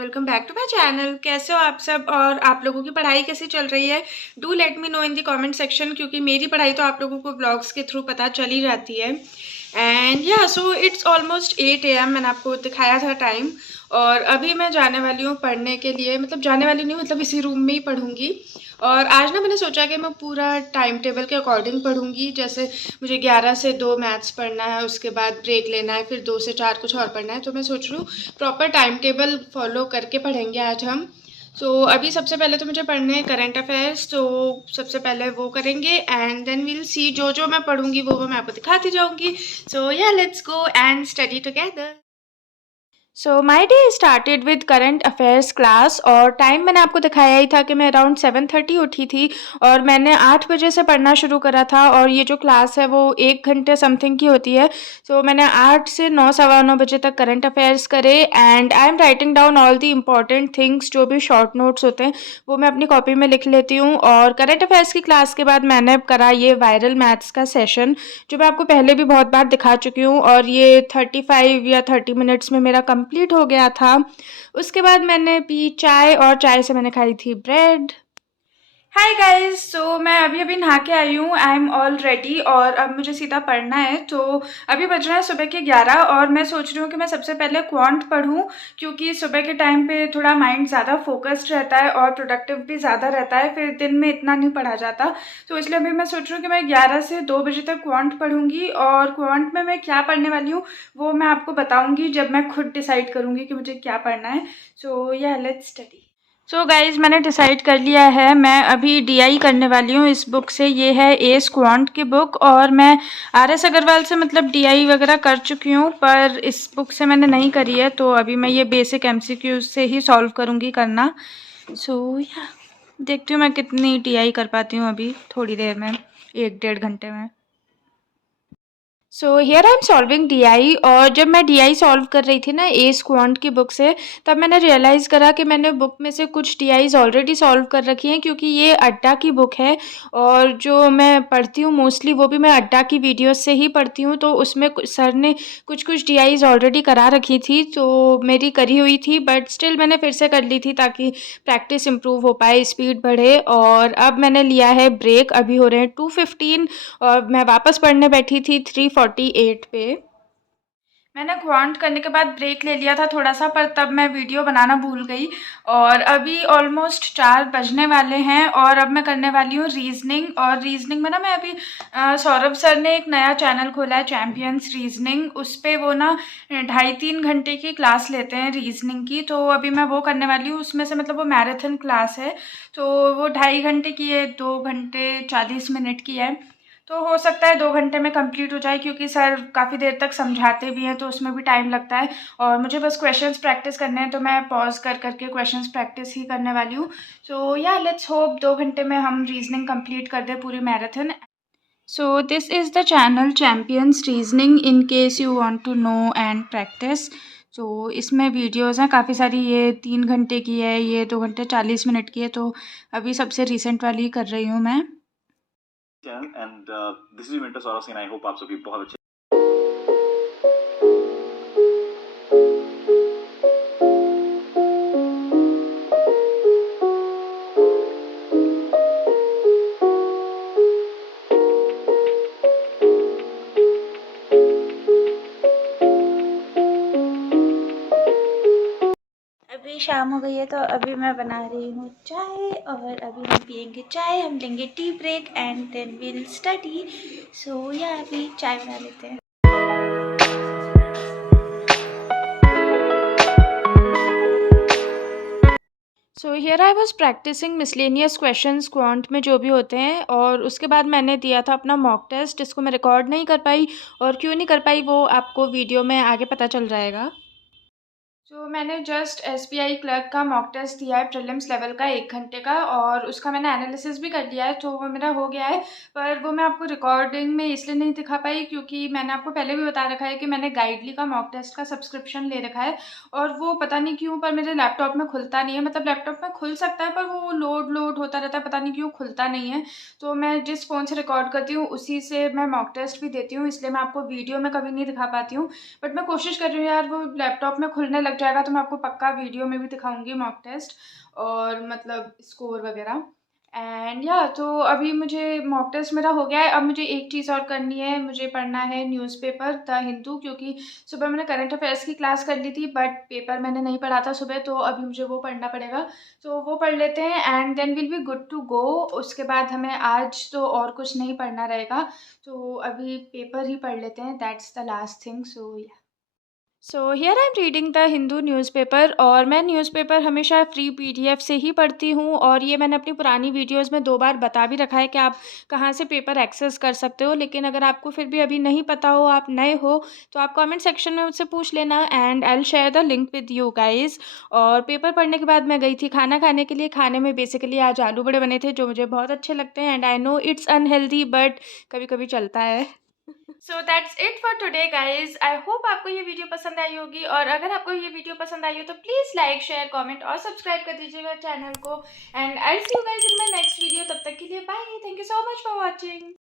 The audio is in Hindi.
Welcome back to my channel. कैसे हो आप सब और आप लोगों की पढ़ाई कैसी चल रही है? Do let me know in the comment section, क्योंकि मेरी पढ़ाई तो आप लोगों को ब्लॉग्स के थ्रू पता चल ही जाती है। एंड या सो इट्स ऑलमोस्ट 8 AM, मैंने आपको दिखाया था टाइम। और अभी मैं जाने वाली हूँ पढ़ने के लिए, मतलब जाने वाली नहीं, मतलब इसी रूम में ही पढ़ूंगी। और आज ना मैंने सोचा कि मैं पूरा टाइम टेबल के अकॉर्डिंग पढ़ूंगी। जैसे मुझे 11 से 2 मैथ्स पढ़ना है, उसके बाद ब्रेक लेना है, फिर 2 से 4 कुछ और पढ़ना है। तो मैं सोच रही हूँ प्रॉपर टाइम टेबल फॉलो करके पढ़ेंगे आज हम। अभी सबसे पहले तो मुझे पढ़ने हैं करंट अफेयर्स, तो सबसे पहले वो करेंगे एंड देन वील सी। जो जो मैं पढ़ूंगी वो मैं आपको दिखाती जाऊंगी। या let's go and study together. My day started with current affairs class, और टाइम मैंने आपको दिखाया ही था कि मैं अराउंड 7:30 उठी थी और मैंने 8 बजे से पढ़ना शुरू करा था। और ये जो क्लास है वो 1 घंटे समथिंग की होती है। मैंने 8 से 9, सवा 9 बजे तक करंट अफेयर्स करे and I am writing down all the important things. जो भी शॉर्ट नोट्स होते हैं वो मैं अपनी कॉपी में लिख लेती हूँ। और करंट अफेयर्स की क्लास के बाद मैंने करा ये वायरल मैथ्स का सेशन, जो मैं आपको पहले भी बहुत बार दिखा चुकी हूँ, और ये 35 या 30 मिनट्स में मेरा कंप्लीट हो गया था। उसके बाद मैंने पी चाय, और चाय से मैंने खाई थी ब्रेड। हाय गाइस, मैं अभी अभी नहा के आई हूँ। आई एम ऑल रेडी और अब मुझे सीधा पढ़ना है। अभी बज रहे हैं सुबह के 11 और मैं सोच रही हूँ कि मैं सबसे पहले क्वांट पढूं, क्योंकि सुबह के टाइम पे थोड़ा माइंड ज़्यादा फोकस्ड रहता है और प्रोडक्टिव भी ज़्यादा रहता है, फिर दिन में इतना नहीं पढ़ा जाता। इसलिए अभी मैं सोच रही हूँ कि मैं 11 से 2 बजे तक क्वांट पढ़ूंगी। और क्वांट में मैं क्या पढ़ने वाली हूँ वो मैं आपको बताऊँगी जब मैं खुद डिसाइड करूँगी कि मुझे क्या पढ़ना है। या लेट्स स्टडी। गाइज, मैंने डिसाइड कर लिया है, मैं अभी डीआई करने वाली हूँ इस बुक से। ये है एस क्वांट की बुक, और मैं आरएस अग्रवाल से मतलब डीआई वगैरह कर चुकी हूँ, पर इस बुक से मैंने नहीं करी है। तो अभी मैं ये बेसिक एमसीक्यूज से ही सॉल्व करूँगी करना। या देखती हूँ मैं कितनी डीआई कर पाती हूँ अभी थोड़ी देर में, 1-1.5 घंटे में। Here I am solving DI, और जब मैं डीआई सॉल्व कर रही थी ना एस क्वांट की बुक से, तब मैंने रियलाइज़ करा कि मैंने बुक में से कुछ डीआईज ऑलरेडी सॉल्व कर रखी हैं, क्योंकि ये अड्डा की बुक है। और जो मैं पढ़ती हूँ मोस्टली वो भी मैं अड्डा की वीडियोस से ही पढ़ती हूँ, तो उसमें सर ने कुछ कुछ डीआईज ऑलरेडी करा रखी थी, तो मेरी करी हुई थी, बट स्टिल मैंने फिर से कर ली थी ताकि प्रैक्टिस इम्प्रूव हो पाए, स्पीड बढ़े। और अब मैंने लिया है ब्रेक, अभी हो रहे हैं 2:15 और मैं वापस पढ़ने बैठी थी 3:48 पे। मैंने क्वांट करने के बाद ब्रेक ले लिया था थोड़ा सा, पर तब मैं वीडियो बनाना भूल गई। और अभी ऑलमोस्ट 4 बजने वाले हैं और अब मैं करने वाली हूँ रीजनिंग। और रीजनिंग में ना मैं अभी सौरभ सर ने एक नया चैनल खोला है, चैम्पियंस रीजनिंग। उस पर वो ना 2.5-3 घंटे की क्लास लेते हैं रीजनिंग की, तो अभी मैं वो करने वाली हूँ। उसमें से मतलब वो मैराथन क्लास है, तो वो 2.5 घंटे की है, 2 घंटे 40 मिनट की है। तो हो सकता है 2 घंटे में कंप्लीट हो जाए, क्योंकि सर काफ़ी देर तक समझाते भी हैं तो उसमें भी टाइम लगता है। और मुझे बस क्वेश्चंस प्रैक्टिस करने हैं, तो मैं पॉज कर करके क्वेश्चंस प्रैक्टिस ही करने वाली हूँ। या लेट्स होप 2 घंटे में हम रीजनिंग कंप्लीट कर दें पूरी marathon. This is the channel Champions Reasoning, in case you want to know and practice. इसमें वीडियोज़ हैं काफ़ी सारी, ये 3 घंटे की है, ये 2 घंटे 40 मिनट की है। तो अभी सबसे रिसेंट वाली कर रही हूँ मैं। And this is winter Saurabh Singh. I hope आप सभी बहुत अच्छे। अभी शाम हो गई है, तो अभी मैं बना रही हूँ चाय, और अभी हम पियेंगे चाय, हम लेंगे tea break and then will study. या अभी चाय बना लेते हैं। Here I was practising miscellaneous questions quant में जो भी होते हैं, और उसके बाद मैंने दिया था अपना मॉक टेस्ट, जिसको मैं रिकॉर्ड नहीं कर पाई। और क्यों नहीं कर पाई वो आपको वीडियो में आगे पता चल जाएगा। मैंने जस्ट एसबीआई क्लर्क का मॉक टेस्ट दिया है, प्रीलिम्स लेवल का, 1 घंटे का, और उसका मैंने एनालिसिस भी कर लिया है, तो वो मेरा हो गया है। पर वो मैं आपको रिकॉर्डिंग में इसलिए नहीं दिखा पाई, क्योंकि मैंने आपको पहले भी बता रखा है कि मैंने गाइडली का मॉक टेस्ट का सब्सक्रिप्शन ले रखा है, और वो पता नहीं क्यों पर मेरे लैपटॉप में खुलता नहीं है। मतलब लैपटॉप में खुल सकता है पर वो लोड होता रहता है, पता नहीं क्यों खुलता नहीं है। तो मैं जिस फ़ोन से रिकॉर्ड करती हूँ उसी से मैं मॉक टेस्ट भी देती हूँ, इसलिए मैं आपको वीडियो में कभी नहीं दिखा पाती हूँ। बट मैं कोशिश कर रही हूँ यार वो लैपटॉप में खुलने लग जाएगा तो मैं आपको पक्का वीडियो में भी दिखाऊंगी मॉक टेस्ट और मतलब स्कोर वगैरह। एंड या तो अभी मुझे मॉक टेस्ट मेरा हो गया है। अब मुझे एक चीज़ और करनी है, मुझे पढ़ना है न्यूज़पेपर द हिंदू, क्योंकि सुबह मैंने करंट अफेयर्स की क्लास कर ली थी बट पेपर मैंने नहीं पढ़ा था सुबह, तो अभी मुझे वो पढ़ना पड़ेगा। तो वो पढ़ लेते हैं and then will be good to go. उसके बाद हमें आज तो और कुछ नहीं पढ़ना रहेगा, तो अभी पेपर ही पढ़ लेते हैं, that's the last thing. So here I am reading the Hindu newspaper. और मैं न्यूज़पेपर हमेशा फ्री पीडीएफ से ही पढ़ती हूँ, और ये मैंने अपनी पुरानी वीडियोस में 2 बार बता भी रखा है कि आप कहाँ से पेपर एक्सेस कर सकते हो। लेकिन अगर आपको फिर भी अभी नहीं पता हो, आप नए हो, तो आप कमेंट सेक्शन में मुझसे पूछ लेना and I will share the link with you guys. और पेपर पढ़ने के बाद मैं गई थी खाना खाने के लिए। खाने में बेसिकली आज आलू बड़े बने थे जो मुझे बहुत अच्छे लगते हैं, and I know it's unhealthy but कभी कभी चलता है। So that's it for today guys. I hope आपको ये वीडियो पसंद आई होगी, और अगर आपको ये वीडियो पसंद आई हो तो प्लीज़ लाइक शेयर कमेंट और सब्सक्राइब कर दीजिएगा चैनल को। And I see you guys in my next video. तब तक के लिए bye, thank you so much for watching.